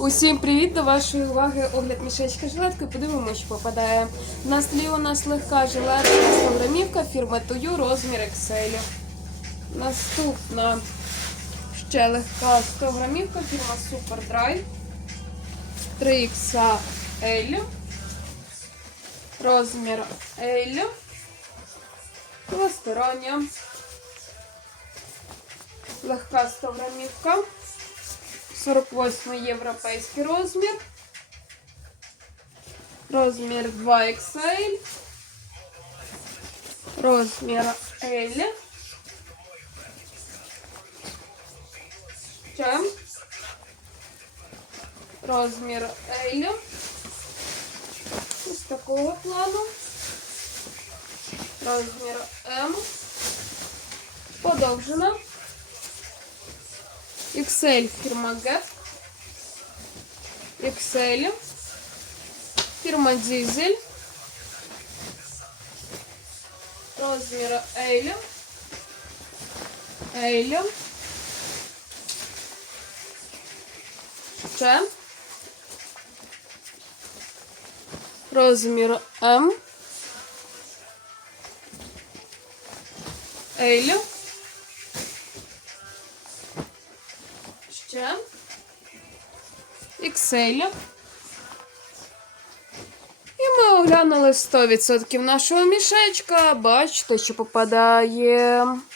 Усім привіт! До вашої уваги огляд мішечка жилетки. Подивимося, що попадає. На столі у нас легка жилетка 100 грамівка фірми Тую, розмір XL. Наступна ще легка 100 грамівка фірма Superdry 3XL. Розмір L. Двостороння. Легка 100 грамівка. 48 європейський розмір. Розмір 2XL. Розмір L. Ще. Розмір L. Ось такого плану. Розмір М. Подовжена. XL фірма Gap. XL. Фірма Дізель. Розмір L. L. Ще. Розмір М. L. Ще. XL. І ми оглянули 100% нашого мішечка. Бачите, що попадає.